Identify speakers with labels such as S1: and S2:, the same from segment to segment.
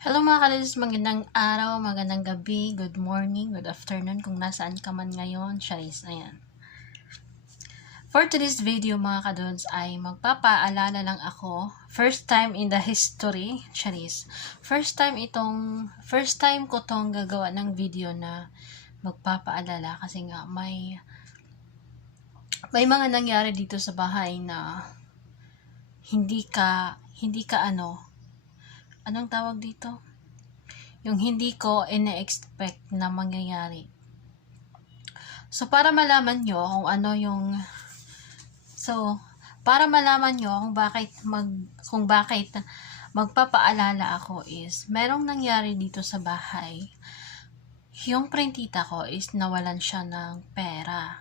S1: Hello mga kalis, magandang araw, magandang gabi, good morning, good afternoon kung nasaan ka man ngayon. Charis, ayan. For today's video mga kadons ay magpapaalala lang ako. First time in the history, Charis. First time itong, first time ko tong gagawa ng video na magpapaalala kasi nga may may mga nangyari dito sa bahay na hindi ka hindi ka ano anong tawag dito? Yung hindi ko ine-expect na mangyayari. So, para malaman nyo kung ano yung So, para malaman nyo kung bakit mag kung bakit magpapaalala ako is merong nangyari dito sa bahay. Yung printita ko is nawalan siya ng pera.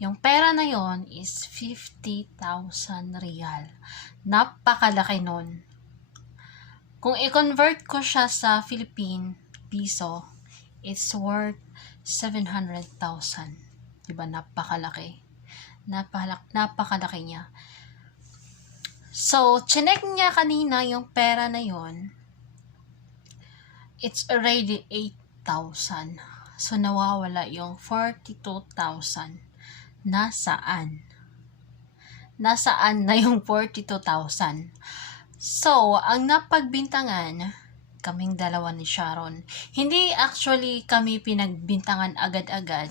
S1: Yung pera na yon is 50,000 real. Napakalaki nun. Kung i-convert ko siya sa Philippine piso, it's worth 700,000. Diba? Napakalaki. Napalak napakalaki niya. So, chinek niya kanina yung pera na yon. It's already 8,000. So, nawawala yung 42,000. Nasaan? Nasaan na yung 42,000? So, ang napagbintangan, kaming dalawa ni Sharon. Hindi actually kami pinagbintangan agad-agad,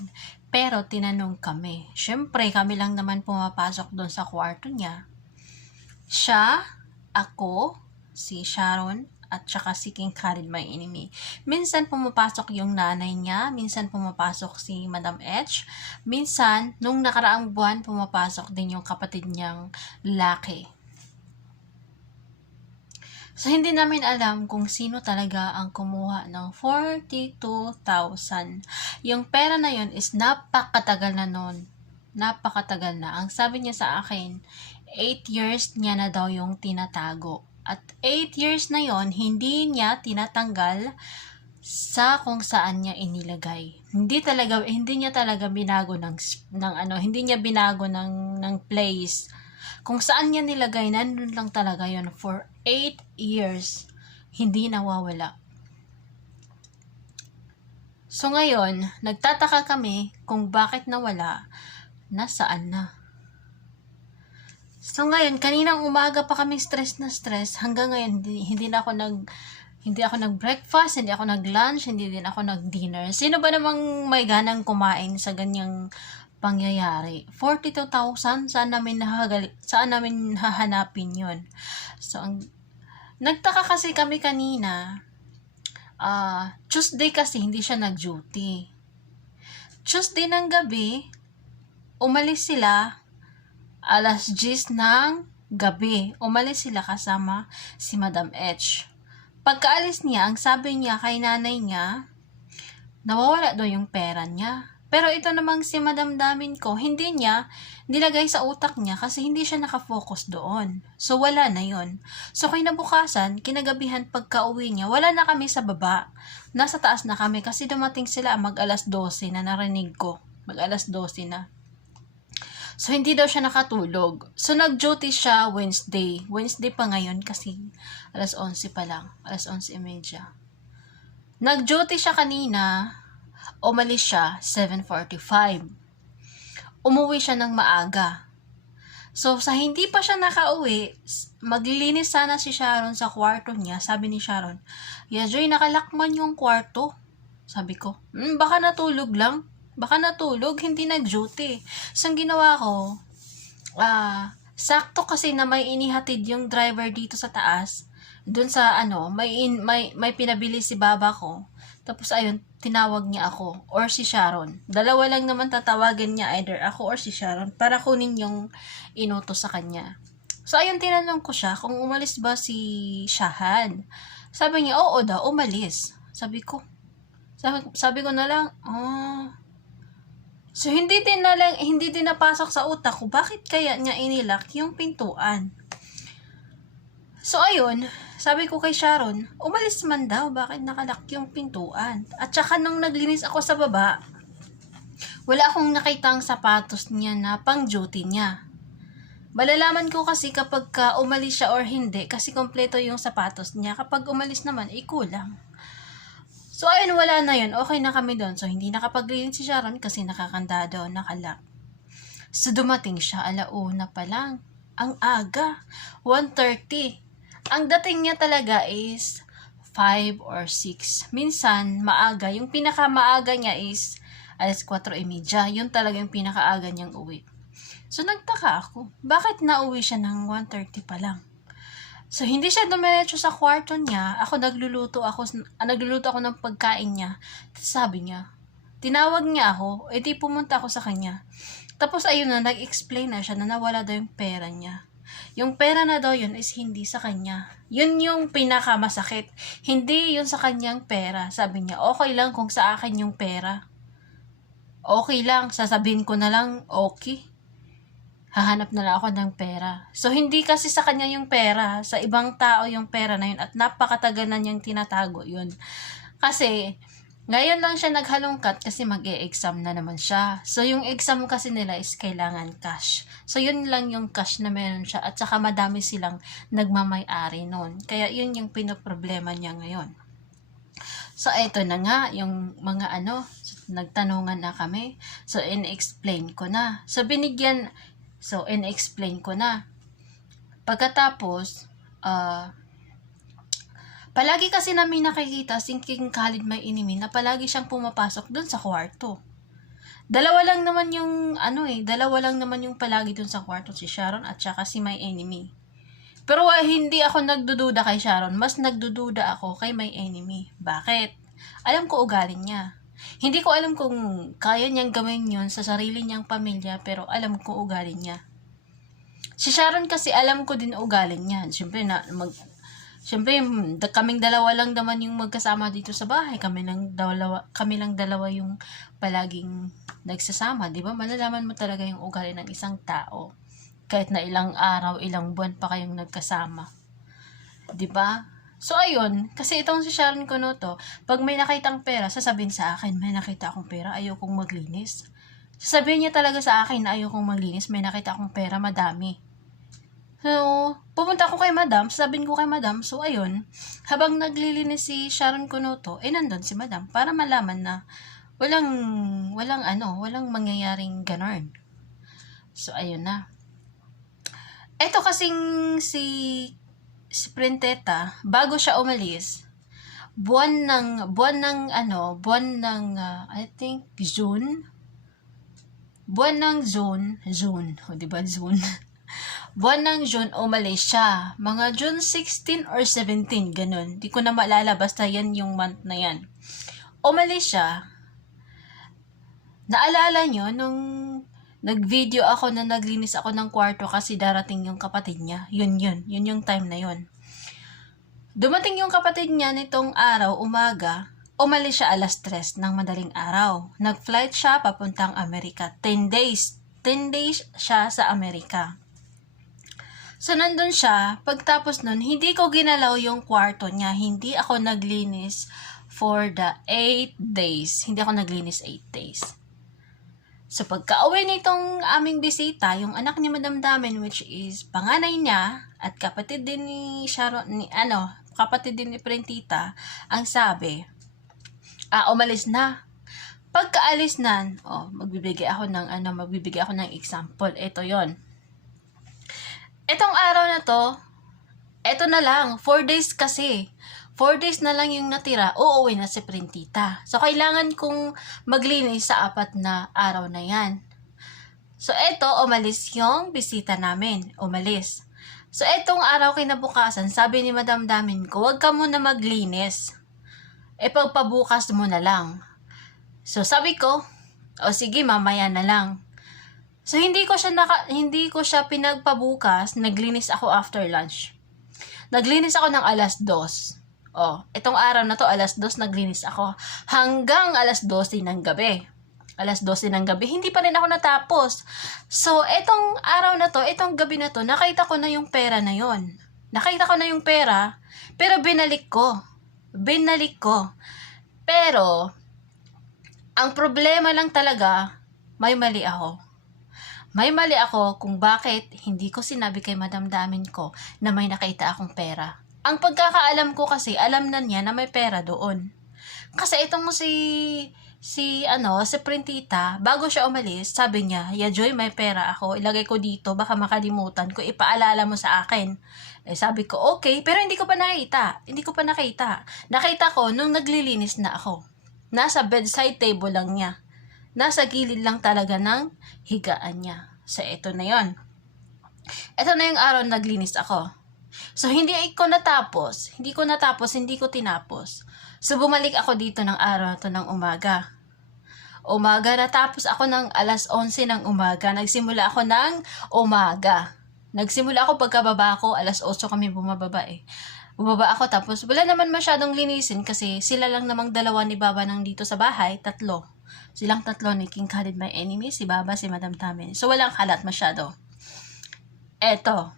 S1: pero tinanong kami. Siyempre, kami lang naman pumapasok doon sa kwarto niya. Siya, ako, si Sharon, at saka si King Khalid, my enemy. Minsan pumapasok yung nanay niya, minsan pumapasok si Madam H, minsan, nung nakaraang buwan, pumapasok din yung kapatid niyang laki. So, hindi namin alam kung sino talaga ang kumuha ng 42,000. Yung pera na yun is napakatagal na nun. Napakatagal na. Ang sabi niya sa akin, 8 years niya na daw yung tinatago. At 8 years na yon hindi niya tinatanggal sa kung saan niya inilagay. Hindi talaga hindi niya talaga binago ng ng ano, hindi niya binago ng ng place. Kung saan niya nilagay, nandun lang talaga yon for 8 years. Hindi nawawala. So ngayon, nagtataka kami kung bakit nawala, nasaan na. So ngayon, kaninang umaga pa kami stress na stress. Hanggang ngayon, hindi, hindi na ako nag hindi ako nag-breakfast, hindi ako nag-lunch, hindi din ako nag-dinner. Sino ba namang may ganang kumain sa ganyang pangyayari? 42,000, saan namin nahagali, saan namin hahanapin 'yon? So ang nagtaka kasi kami kanina, uh, Tuesday kasi hindi siya nag-duty. Tuesday ng gabi, umalis sila alas 10 ng gabi. Umalis sila kasama si Madam H. Pagkaalis niya, ang sabi niya kay nanay niya, nawawala daw yung pera niya. Pero ito namang si Madam Damin ko, hindi niya nilagay sa utak niya kasi hindi siya nakafocus doon. So, wala na yon So, kinabukasan, kinagabihan pagka uwi niya, wala na kami sa baba. Nasa taas na kami kasi dumating sila mag alas 12 na narinig ko. Mag alas 12 na. So, hindi daw siya nakatulog. So, nag-duty siya Wednesday. Wednesday pa ngayon kasi alas 11 pa lang. Alas 11.30. Nag-duty siya kanina. Umalis siya 7.45. Umuwi siya ng maaga. So, sa hindi pa siya nakauwi, maglilinis sana si Sharon sa kwarto niya. Sabi ni Sharon, Yajoy, nakalakman yung kwarto. Sabi ko, hmm, baka natulog lang. Baka natulog, hindi nag-duty. So, ang ginawa ko, ah, uh, sakto kasi na may inihatid yung driver dito sa taas. Doon sa ano, may in, may may pinabili si baba ko. Tapos ayun, tinawag niya ako or si Sharon. Dalawa lang naman tatawagan niya either ako or si Sharon para kunin yung inutos sa kanya. So ayun, tinanong ko siya kung umalis ba si Shahan. Sabi niya, oo daw, umalis. Sabi ko, sabi, sabi ko na lang, oh, So, hindi din na lang, hindi din napasok sa utak ko, bakit kaya niya inilak yung pintuan? So, ayun, sabi ko kay Sharon, umalis man daw, bakit nakalak yung pintuan? At saka nung naglinis ako sa baba, wala akong nakitang sapatos niya na pang duty niya. Malalaman ko kasi kapag ka umalis siya or hindi kasi kompleto yung sapatos niya. Kapag umalis naman, eh kulang. So ayun, wala na yun. Okay na kami doon. So hindi nakapaglinis si Sharon kasi nakakandado, nakalak. So dumating siya, alauna pa lang. Ang aga, 1.30. Ang dating niya talaga is 5 or 6. Minsan, maaga. Yung pinakamaaga niya is alas 4.30. Yun talaga yung pinakaaga niyang uwi. So, nagtaka ako. Bakit nauwi siya ng 1.30 pa lang? So, hindi siya dumiretso sa kwarto niya. Ako nagluluto ako, ah, nagluluto ako ng pagkain niya. Sabi niya, tinawag niya ako, edi pumunta ako sa kanya. Tapos ayun na, nag-explain na siya na nawala daw yung pera niya. Yung pera na daw yun is hindi sa kanya. Yun yung pinakamasakit. Hindi yun sa kanyang pera. Sabi niya, okay lang kung sa akin yung pera. Okay lang, sasabihin ko na lang, okay hahanap na lang ako ng pera. So, hindi kasi sa kanya yung pera, sa ibang tao yung pera na yun at napakatagal na niyang tinatago yun. Kasi, ngayon lang siya naghalongkat kasi mag exam na naman siya. So, yung exam kasi nila is kailangan cash. So, yun lang yung cash na meron siya at saka madami silang nagmamay-ari nun. Kaya, yun yung pinoproblema niya ngayon. So, eto na nga, yung mga ano, nagtanungan na kami. So, in-explain ko na. So, binigyan, So, in-explain ko na. Pagkatapos, uh, palagi kasi namin nakikita sinking Khalid may enemy na palagi siyang pumapasok dun sa kwarto. Dalawa lang naman yung, ano eh, dalawa lang naman yung palagi dun sa kwarto, si Sharon at saka si my enemy. Pero uh, hindi ako nagdududa kay Sharon, mas nagdududa ako kay my enemy. Bakit? Alam ko ugali niya. Hindi ko alam kung kaya niyang gawin yun sa sarili niyang pamilya, pero alam ko ugali niya. Si Sharon kasi alam ko din ugali niya. Siyempre, na, mag, Siyempre, da, kaming dalawa lang naman yung magkasama dito sa bahay. Kami lang dalawa, kami lang dalawa yung palaging nagsasama, 'di ba? Malalaman mo talaga yung ugali ng isang tao. Kahit na ilang araw, ilang buwan pa kayong nagkasama. 'Di ba? So, ayun, kasi itong si Sharon Kunoto, pag may nakitang pera, sasabihin sa akin, may nakita akong pera, ayokong maglinis. Sasabihin niya talaga sa akin na ayokong maglinis, may nakita akong pera, madami. So, pupunta ako kay madam, sabihin ko kay madam, so ayun, habang naglilinis si Sharon Kunoto, eh nandun si madam, para malaman na walang, walang ano, walang mangyayaring ganon. So, ayun na. Ito kasing si si Printeta, bago siya umalis, buwan ng, buwan ng, ano, buwan ng, uh, I think, June, buwan ng June, June, o diba June, buwan ng June umalis siya, mga June 16 or 17, ganun, di ko na maalala, basta yan yung month na yan. Umalis siya, naalala nyo, nung nag-video ako na naglinis ako ng kwarto kasi darating yung kapatid niya. Yun yun. Yun yung time na yun. Dumating yung kapatid niya nitong araw, umaga, umalis siya alas 3 ng madaling araw. Nag-flight siya papuntang Amerika. 10 days. 10 days siya sa Amerika. So, nandun siya. Pagtapos nun, hindi ko ginalaw yung kwarto niya. Hindi ako naglinis for the 8 days. Hindi ako naglinis 8 days. So, pagka-uwi nitong aming bisita, yung anak ni Madam Damen, which is panganay niya, at kapatid din ni Sharon, ni, ano, kapatid din ni Prentita, ang sabi, ah, umalis na. Pagkaalis na, oh, magbibigay ako ng, ano, magbibigay ako ng example. Ito yon Itong araw na to, ito na lang, 4 days kasi. 4 days na lang yung natira, uuwi na si Printita. So, kailangan kong maglinis sa apat na araw na yan. So, eto, umalis yung bisita namin. Umalis. So, etong araw kinabukasan, sabi ni Madam Damin ko, huwag ka muna maglinis. E, pagpabukas mo na lang. So, sabi ko, o sige, mamaya na lang. So, hindi ko siya, naka, hindi ko siya pinagpabukas, naglinis ako after lunch. Naglinis ako ng alas dos. Oh, itong araw na to, alas 2 naglinis ako. Hanggang alas 12 ng gabi. Alas 12 ng gabi, hindi pa rin ako natapos. So, itong araw na to, itong gabi na to, nakita ko na yung pera na yon. Nakita ko na yung pera, pero binalik ko. Binalik ko. Pero, ang problema lang talaga, may mali ako. May mali ako kung bakit hindi ko sinabi kay Madam Damin ko na may nakita akong pera. Ang pagkakaalam ko kasi, alam na niya na may pera doon. Kasi itong si si ano, si Printita, bago siya umalis, sabi niya, "Ya Joy, may pera ako. Ilagay ko dito, baka makalimutan ko. Ipaalala mo sa akin." Eh sabi ko, "Okay, pero hindi ko pa nakita. Hindi ko pa nakita. Nakita ko nung naglilinis na ako. Nasa bedside table lang niya. Nasa gilid lang talaga ng higaan niya. So ito na 'yon. Ito na yung araw na naglinis ako. So, hindi ko natapos. Hindi ko natapos, hindi ko tinapos. So, bumalik ako dito ng araw na to ng umaga. Umaga, natapos ako ng alas 11 ng umaga. Nagsimula ako ng umaga. Nagsimula ako pagkababa ko, alas 8 kami bumababa eh. Bumaba ako tapos wala naman masyadong linisin kasi sila lang namang dalawa ni Baba nang dito sa bahay, tatlo. Silang tatlo ni King Khalid my enemy, si Baba, si Madam Tamin. So walang kalat masyado. Eto,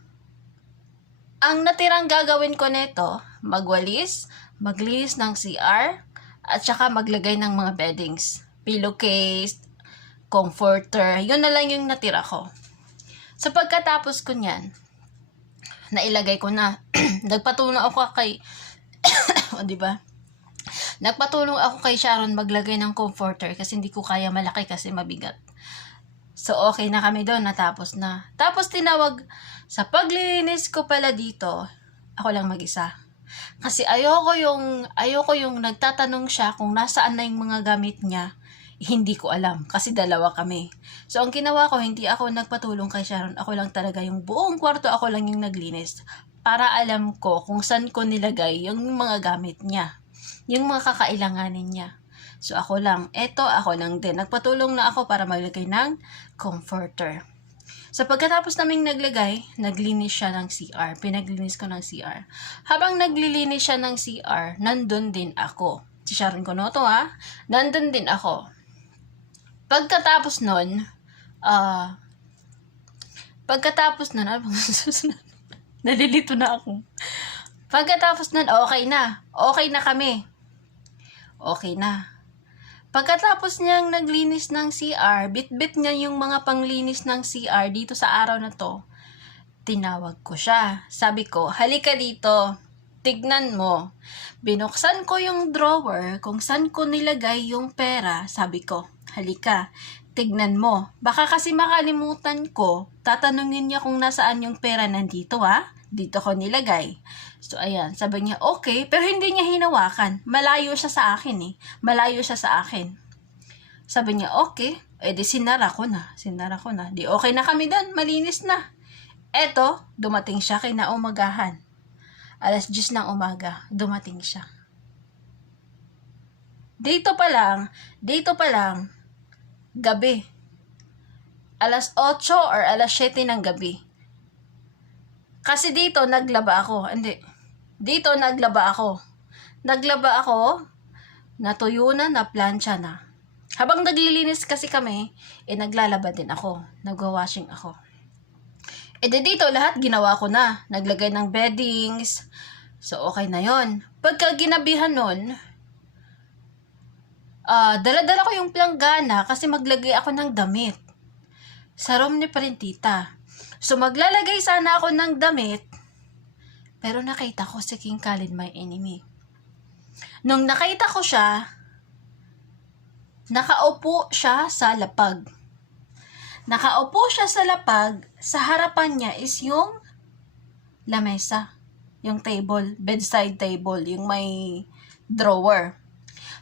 S1: ang natirang gagawin ko nito, magwalis, maglinis ng CR, at saka maglagay ng mga beddings. Pillowcase, comforter, yun na lang yung natira ko. Sa pagkatapos ko niyan, nailagay ko na. Nagpatulong ako kay, o di ba? Nagpatulong ako kay Sharon maglagay ng comforter kasi hindi ko kaya malaki kasi mabigat. So, okay na kami doon. Natapos na. Tapos, tinawag, sa paglilinis ko pala dito, ako lang mag-isa. Kasi ayoko yung, ayoko yung nagtatanong siya kung nasaan na yung mga gamit niya. Hindi ko alam. Kasi dalawa kami. So, ang ginawa ko, hindi ako nagpatulong kay Sharon. Ako lang talaga yung buong kwarto, ako lang yung naglinis. Para alam ko kung saan ko nilagay yung mga gamit niya. Yung mga kakailanganin niya. So, ako lang. Eto, ako lang din. Nagpatulong na ako para maglagay ng comforter. Sa pagkatapos naming naglagay, naglinis siya ng CR. Pinaglinis ko ng CR. Habang naglilinis siya ng CR, nandun din ako. Si Sharon Konoto ha, nandun din ako. Pagkatapos nun, ah, pagkatapos nun, ano? Nalilito na ako. Pagkatapos nun, okay na. Okay na kami. Okay na. Pagkatapos niyang naglinis ng CR, bit-bit niya yung mga panglinis ng CR dito sa araw na to. Tinawag ko siya. Sabi ko, halika dito. Tignan mo. Binuksan ko yung drawer kung saan ko nilagay yung pera. Sabi ko, halika. Tignan mo. Baka kasi makalimutan ko. Tatanungin niya kung nasaan yung pera nandito ha. Dito ko nilagay. So, ayan. Sabi niya, okay. Pero hindi niya hinawakan. Malayo siya sa akin eh. Malayo siya sa akin. Sabi niya, okay. E di sinara ko na. Sinara ko na. Di okay na kami doon. Malinis na. Eto, dumating siya kay naumagahan. Alas 10 ng umaga, dumating siya. Dito pa lang, dito pa lang, gabi. Alas 8 or alas 7 ng gabi. Kasi dito, naglaba ako. Hindi. Dito, naglaba ako. Naglaba ako, natuyo na, naplansya na. Habang naglilinis kasi kami, eh naglalaba din ako. Nagwa-washing ako. E di dito, lahat ginawa ko na. Naglagay ng beddings. So, okay na yon. Pagka ginabihan nun, ah dala-dala ko yung planggana kasi maglagay ako ng damit. Sa room ni Parentita. So, maglalagay sana ako ng damit, pero nakita ko si King Khalid, my enemy. Nung nakita ko siya, nakaupo siya sa lapag. Nakaupo siya sa lapag, sa harapan niya is yung lamesa, yung table, bedside table, yung may drawer.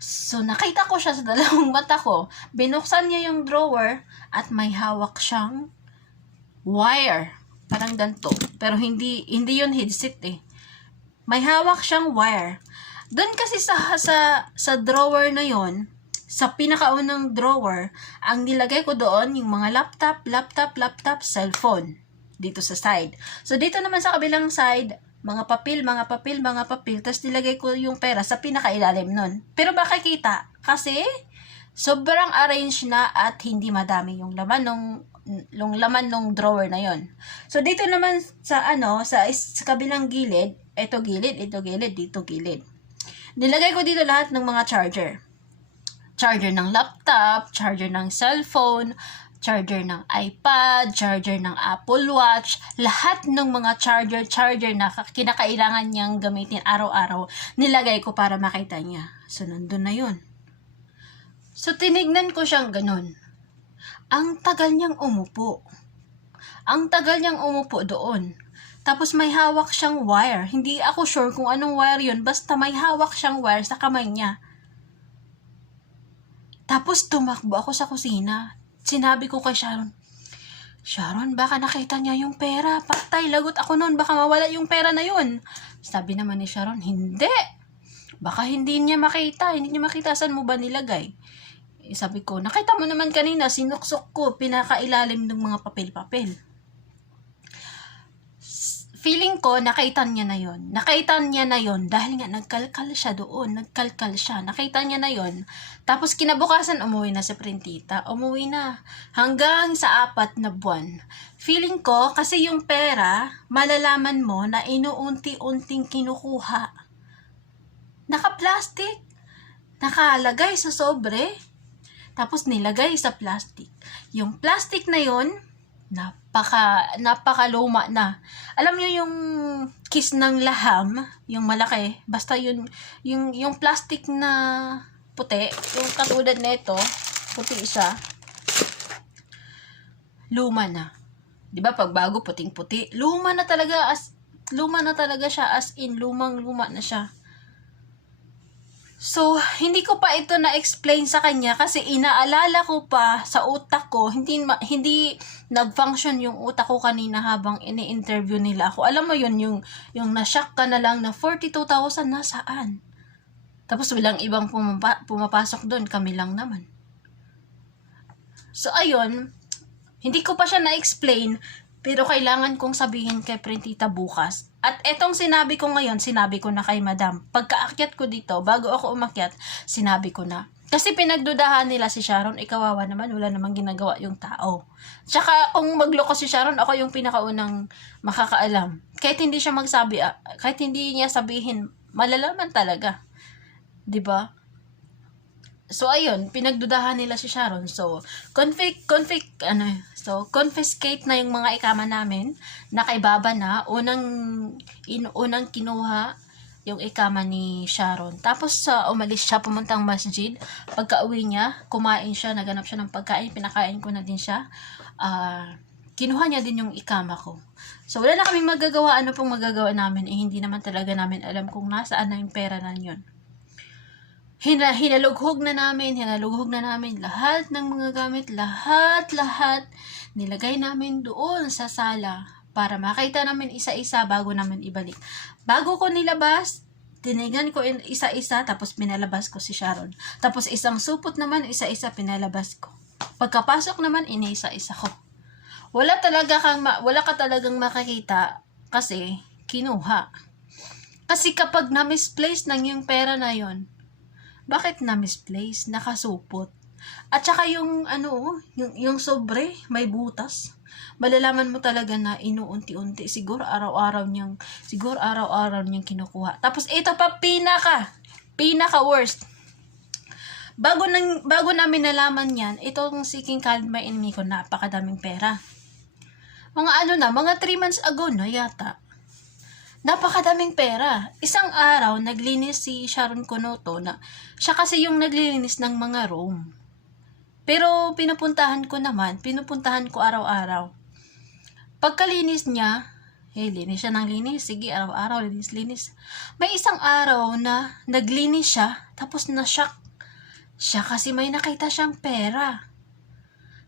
S1: So, nakita ko siya sa dalawang mata ko. Binuksan niya yung drawer at may hawak siyang wire. Parang ganito. Pero hindi, hindi yun headset eh. May hawak siyang wire. Doon kasi sa, sa, sa drawer na yon sa pinakaunang drawer, ang nilagay ko doon yung mga laptop, laptop, laptop, cellphone. Dito sa side. So, dito naman sa kabilang side, mga papel, mga papel, mga papel. Tapos nilagay ko yung pera sa pinakailalim nun. Pero baka kita, kasi sobrang arrange na at hindi madami yung laman nung yung laman nung drawer na yon. So dito naman sa ano, sa, sa kabilang gilid, ito gilid, ito gilid, dito gilid. Nilagay ko dito lahat ng mga charger. Charger ng laptop, charger ng cellphone, charger ng iPad, charger ng Apple Watch, lahat ng mga charger-charger na kinakailangan niyang gamitin araw-araw, nilagay ko para makita niya. So, nandun na yun. So, tinignan ko siyang ganun. Ang tagal niyang umupo. Ang tagal niyang umupo doon. Tapos may hawak siyang wire. Hindi ako sure kung anong wire yun. Basta may hawak siyang wire sa kamay niya. Tapos tumakbo ako sa kusina. Sinabi ko kay Sharon, Sharon, baka nakita niya yung pera. Patay, lagot ako noon. Baka mawala yung pera na yun. Sabi naman ni Sharon, hindi. Baka hindi niya makita. Hindi niya makita saan mo ba nilagay. Sabi ko, nakita mo naman kanina, sinuksok ko, pinakailalim ng mga papel-papel. Feeling ko, nakita niya na yon. Nakita niya na yon dahil nga nagkalkal siya doon. Nagkalkal siya. Nakita niya na yon. Tapos kinabukasan, umuwi na si Printita. Umuwi na. Hanggang sa apat na buwan. Feeling ko, kasi yung pera, malalaman mo na inuunti-unting kinukuha. Naka-plastic. Nakalagay sa sobre. Tapos nilagay sa plastic. Yung plastic na yon napaka napakaluma na. Alam niyo yung kiss ng laham, yung malaki, basta yun yung yung plastic na puti, yung katulad nito, puti siya. Luma na. 'Di ba pag bago puting-puti, luma na talaga as luma na talaga siya as in lumang luma na siya. So, hindi ko pa ito na-explain sa kanya kasi inaalala ko pa sa utak ko, hindi hindi nag-function yung utak ko kanina habang ini-interview nila ako. Alam mo yun, yung, yung na-shock ka na lang na 42,000 nasaan? Tapos walang ibang pumapa- pumapasok doon, kami lang naman. So, ayun, hindi ko pa siya na-explain, pero kailangan kong sabihin kay Printita bukas. At etong sinabi ko ngayon, sinabi ko na kay Madam. Pagkaakyat ko dito, bago ako umakyat, sinabi ko na. Kasi pinagdudahan nila si Sharon, ikawawa naman, wala namang ginagawa yung tao. Tsaka kung magloko si Sharon, ako yung pinakaunang makakaalam. Kahit hindi siya magsabi, ah, kahit hindi niya sabihin, malalaman talaga. 'Di ba? So, ayun, pinagdudahan nila si Sharon. So, confic, confic, ano, so, confiscate na yung mga ikama namin. Nakaibaba na. Unang, in, unang kinuha yung ikama ni Sharon. Tapos, sa umalis siya, pumuntang masjid. Pagka uwi niya, kumain siya, naganap siya ng pagkain, pinakain ko na din siya. Ah, kinuha niya din yung ikama ko. So, wala na kaming magagawa. Ano pong magagawa namin? Eh, hindi naman talaga namin alam kung nasaan na yung pera na yun hina, hinalughog na namin, hinalughog na namin lahat ng mga gamit, lahat, lahat, nilagay namin doon sa sala para makita namin isa-isa bago namin ibalik. Bago ko nilabas, tinigan ko isa-isa, tapos pinalabas ko si Sharon. Tapos isang supot naman, isa-isa pinalabas ko. Pagkapasok naman, iniisa-isa ko. Wala talaga kang wala ka talagang makakita kasi kinuha. Kasi kapag na-misplace ng yung pera na yon, bakit na misplace? Nakasupot. At saka yung ano, yung, yung sobre, may butas. Malalaman mo talaga na inuunti-unti. Siguro araw-araw niyang, siguro araw-araw niyang kinukuha. Tapos ito pa pinaka, pinaka worst. Bago nang bago namin nalaman 'yan, itong si King Kalma Enemy ko napakadaming pera. Mga ano na, mga 3 months ago na yata napakadaming pera. Isang araw, naglinis si Sharon Konoto na siya kasi yung naglilinis ng mga room. Pero pinupuntahan ko naman, pinupuntahan ko araw-araw. Pagkalinis niya, eh, linis siya ng linis. Sige, araw-araw, linis-linis. May isang araw na naglinis siya, tapos na-shock. Siya kasi may nakita siyang pera.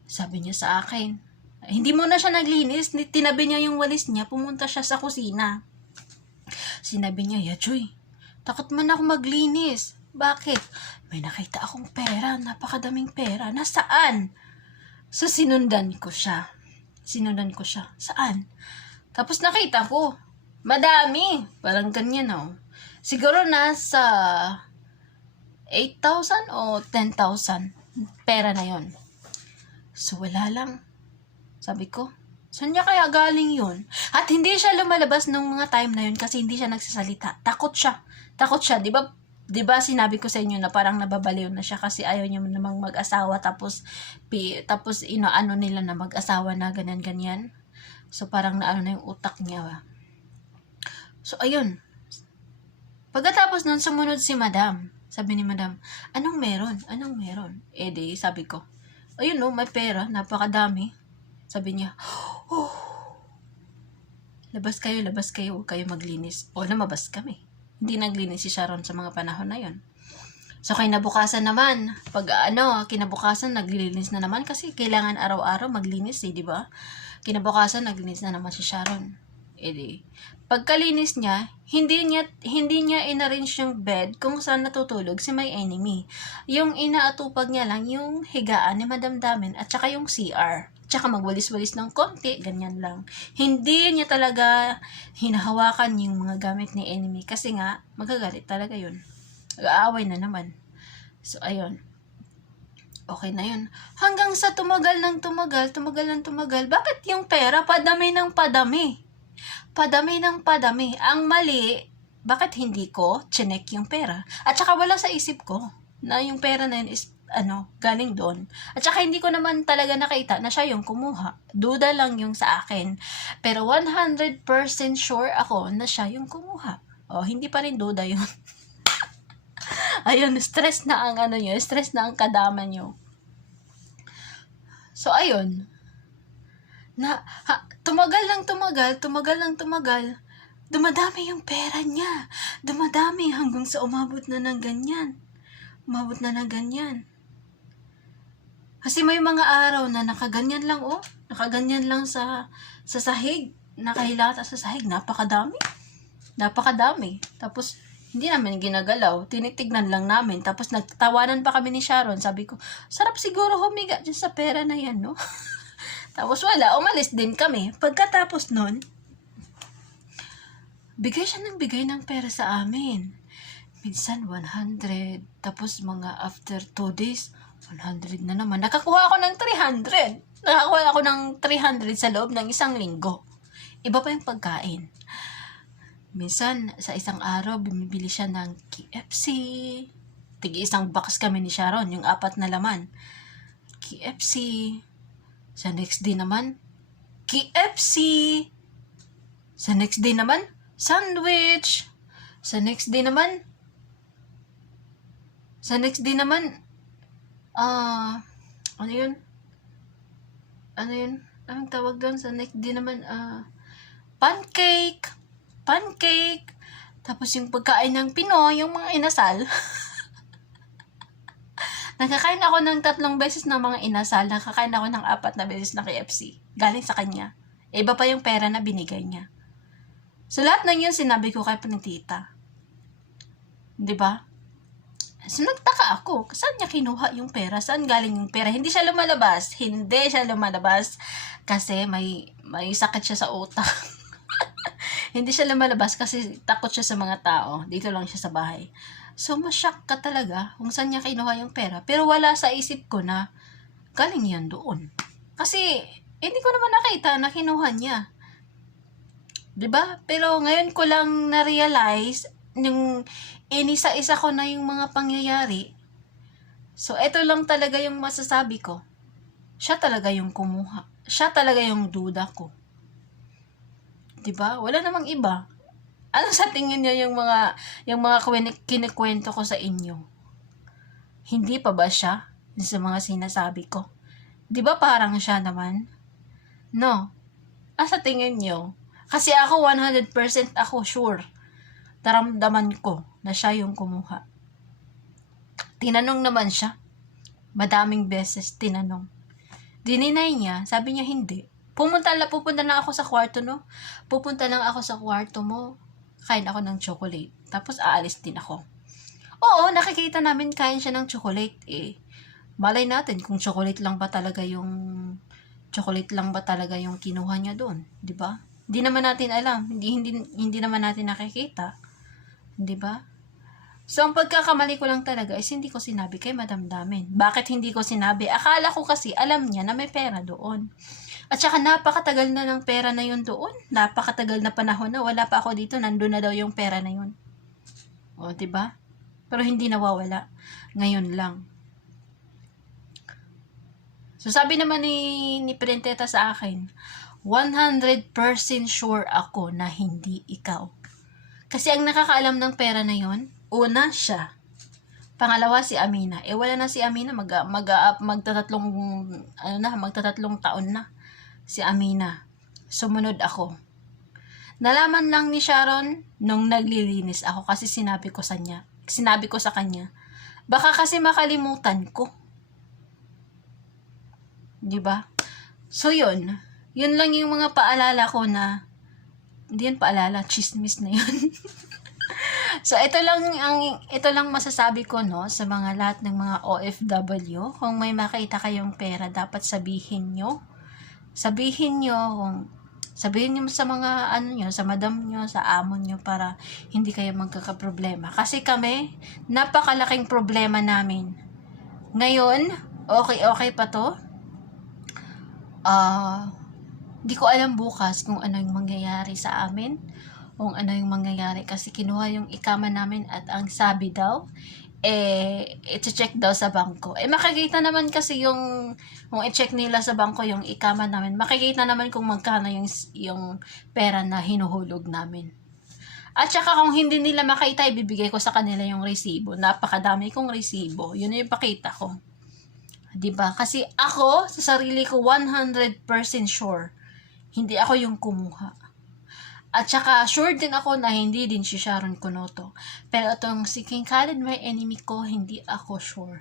S1: Sabi niya sa akin, hindi mo na siya naglinis, ni- tinabi niya yung walis niya, pumunta siya sa kusina. Sinabi niya, Yajoy, takot man ako maglinis. Bakit? May nakita akong pera, napakadaming pera. Nasaan? So, sinundan ko siya. Sinundan ko siya. Saan? Tapos nakita ko, madami. Parang ganyan, oh. Siguro nasa 8,000 o 10,000 pera na yon. So, wala lang. Sabi ko, Saan niya kaya galing yun? At hindi siya lumalabas nung mga time na yun kasi hindi siya nagsasalita. Takot siya. Takot siya. Di ba 'di ba sinabi ko sa inyo na parang nababaliw na siya kasi ayaw niya namang mag-asawa tapos pi, tapos inaano nila na mag-asawa na ganyan ganyan. So parang naano na yung utak niya. So ayun. Pagkatapos nun sumunod si Madam. Sabi ni Madam, anong meron? Anong meron? Eh di, sabi ko, ayun no, may pera, napakadami. Sabi niya, oh, labas kayo, labas kayo, huwag kayo maglinis. O, lumabas kami. Hindi naglinis si Sharon sa mga panahon na yon. So, kinabukasan naman, pag ano, kinabukasan, naglilinis na naman kasi kailangan araw-araw maglinis eh, di ba? Kinabukasan, naglinis na naman si Sharon. Eh di, pagkalinis niya, hindi niya, hindi niya inarrange yung bed kung saan natutulog si my enemy. Yung inaatupag niya lang yung higaan ni Madam Damen at saka yung CR. Tsaka magwalis-walis ng konti, ganyan lang. Hindi niya talaga hinahawakan yung mga gamit ni enemy kasi nga, magagalit talaga yun. Nag-aaway na naman. So, ayun. Okay na yun. Hanggang sa tumagal ng tumagal, tumagal ng tumagal, bakit yung pera padami ng padami? Padami ng padami. Ang mali, bakit hindi ko chinek yung pera? At saka wala sa isip ko na yung pera na yun is ano, galing doon. At saka hindi ko naman talaga nakita na siya yung kumuha. Duda lang yung sa akin. Pero 100% sure ako na siya yung kumuha. O, hindi pa rin duda yun. ayun, stress na ang ano nyo, stress na ang kadama nyo. So, ayun. Na, ha, tumagal lang tumagal, tumagal lang tumagal. Dumadami yung pera niya. Dumadami hanggang sa umabot na ng ganyan. Umabot na ng ganyan. Kasi may mga araw na nakaganyan lang, oh. Nakaganyan lang sa, sa sahig. Nakahilata sa sahig. Napakadami. Napakadami. Tapos, hindi namin ginagalaw. Tinitignan lang namin. Tapos, nagtawanan pa kami ni Sharon. Sabi ko, sarap siguro humiga dyan sa pera na yan, no? Tapos, wala. Umalis din kami. Pagkatapos nun, bigay siya ng bigay ng pera sa amin. Minsan, 100. Tapos, mga after 2 days, 100 na naman. Nakakuha ako ng 300. Nakakuha ako ng 300 sa loob ng isang linggo. Iba pa yung pagkain. Minsan, sa isang araw, bumibili siya ng KFC. Tigi isang box kami ni Sharon, yung apat na laman. KFC. Sa next day naman, KFC. Sa next day naman, sandwich. Sa next day naman, sa next day naman, ah, ano yun? Ano yun? Anong tawag doon? Sa next day naman, ah, pancake. Pancake. Tapos yung pagkain ng Pinoy, yung mga inasal. Nakakain ako ng tatlong beses ng mga inasal. Nakakain ako ng apat na beses na KFC. Galing sa kanya. Iba pa yung pera na binigay niya. So, lahat ng yun sinabi ko kay Panitita. Di ba? So, nagtaka ako. Saan niya kinuha yung pera? Saan galing yung pera? Hindi siya lumalabas. Hindi siya lumalabas. Kasi may, may sakit siya sa utak. Hindi siya lumalabas kasi takot siya sa mga tao. Dito lang siya sa bahay. So, masyak ka talaga kung saan niya kinuha yung pera. Pero wala sa isip ko na galing yan doon. Kasi, hindi ko naman nakita na kinuha niya. 'Di ba? Pero ngayon ko lang na-realize yung inisa-isa ko na yung mga pangyayari. So, ito lang talaga yung masasabi ko. Siya talaga yung kumuha. Siya talaga yung duda ko. 'Di ba? Wala namang iba. Ano sa tingin niyo yung mga yung mga kinikwento ko sa inyo? Hindi pa ba siya sa mga sinasabi ko? 'Di ba parang siya naman? No. Ah, sa tingin niyo? Kasi ako 100% ako sure. Taramdaman ko na siya yung kumuha. Tinanong naman siya. Madaming beses tinanong. Dininay niya, sabi niya hindi. Pumunta lang, pupunta na ako sa kwarto, no? Pupunta lang ako sa kwarto mo. Kain ako ng chocolate. Tapos aalis din ako. Oo, nakikita namin kain siya ng chocolate eh. Malay natin kung chocolate lang ba talaga yung chocolate lang ba talaga yung kinuha niya doon, 'di ba? Hindi naman natin alam, hindi hindi hindi naman natin nakikita. 'Di ba? So, ang pagkakamali ko lang talaga is hindi ko sinabi kay Madam Damen. Bakit hindi ko sinabi? Akala ko kasi alam niya na may pera doon. At saka napakatagal na ng pera na yun doon. Napakatagal na panahon na. Wala pa ako dito. Nandun na daw yung pera na yun. O, ba? Pero hindi nawawala. Ngayon lang. So sabi naman ni, ni Prenteta sa akin, 100% sure ako na hindi ikaw. Kasi ang nakakaalam ng pera na yon, una siya. Pangalawa si Amina. Eh wala na si Amina, mag, mag, magtatatlong, ano na, magtatatlong taon na si Amina. Sumunod ako. Nalaman lang ni Sharon nung naglilinis ako kasi sinabi ko sa niya. Sinabi ko sa kanya, baka kasi makalimutan ko. 'Di ba? So yun, yun lang yung mga paalala ko na hindi yun paalala, chismis na yun. so ito lang ang ito lang masasabi ko no sa mga lahat ng mga OFW, kung may makita kayong pera dapat sabihin nyo. Sabihin nyo kung sabihin niyo sa mga ano nyo, sa madam nyo, sa amo nyo para hindi kayo magkakaproblema. Kasi kami, napakalaking problema namin. Ngayon, okay-okay pa to. Ah, di ko alam bukas kung ano yung mangyayari sa amin. Kung ano yung mangyayari kasi kinuha yung ikama namin at ang sabi daw, eh, i-check daw sa bangko. Eh, makikita naman kasi yung, kung i-check nila sa bangko yung ikama namin, makikita naman kung magkano yung, yung pera na hinuhulog namin. At saka kung hindi nila makita, ibibigay ko sa kanila yung resibo. Napakadami kong resibo. Yun yung pakita ko. ba? Kasi ako, sa sarili ko, 100% sure. Hindi ako yung kumuha. At saka, sure din ako na hindi din si Sharon Kunoto. Pero itong si King Khaled, my enemy ko, hindi ako sure.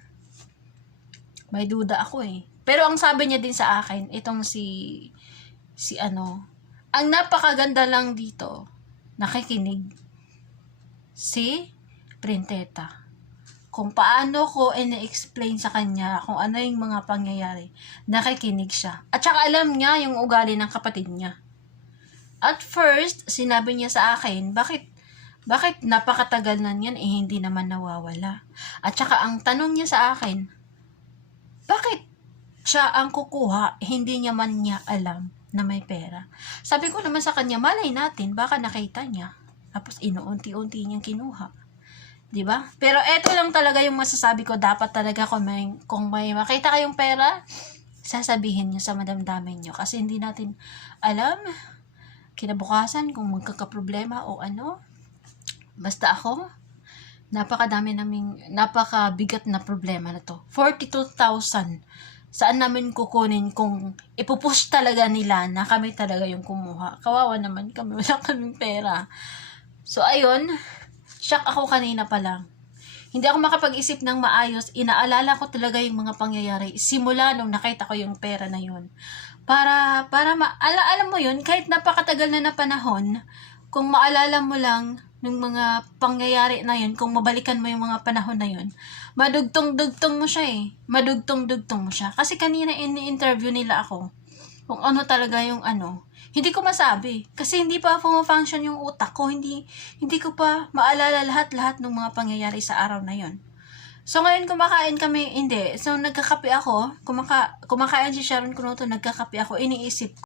S1: May duda ako eh. Pero ang sabi niya din sa akin, itong si, si ano, ang napakaganda lang dito, nakikinig, si Printeta. Kung paano ko ina-explain sa kanya kung ano yung mga pangyayari, nakikinig siya. At saka alam niya yung ugali ng kapatid niya. At first, sinabi niya sa akin, bakit bakit napakatagal na niyan eh hindi naman nawawala. At saka ang tanong niya sa akin, bakit siya ang kukuha, hindi niya man niya alam na may pera. Sabi ko naman sa kanya, malay natin, baka nakita niya. Tapos inuunti-unti niyang kinuha. 'Di ba? Pero eto lang talaga yung masasabi ko, dapat talaga kung may, kung may makita kayong pera, sasabihin niyo sa madamdamin niyo kasi hindi natin alam kinabukasan kung magkakaproblema o ano. Basta ako, napakadami naming, napakabigat na problema na to. 42,000. Saan namin kukunin kung ipupush talaga nila na kami talaga yung kumuha. Kawawa naman kami, wala kaming pera. So, ayun, shock ako kanina pa lang. Hindi ako makapag-isip ng maayos. Inaalala ko talaga yung mga pangyayari. Simula nung nakita ko yung pera na yun para para maala alam mo yun kahit napakatagal na na panahon kung maalala mo lang ng mga pangyayari na yun kung mabalikan mo yung mga panahon na yun madugtong-dugtong mo siya eh madugtong-dugtong mo siya kasi kanina ini-interview nila ako kung ano talaga yung ano hindi ko masabi kasi hindi pa function yung utak ko hindi hindi ko pa maalala lahat-lahat ng mga pangyayari sa araw na yun So, ngayon kumakain kami, hindi. So, nagkakape ako. Kumaka, kumakain si Sharon Kunoto, nagkakape ako. Iniisip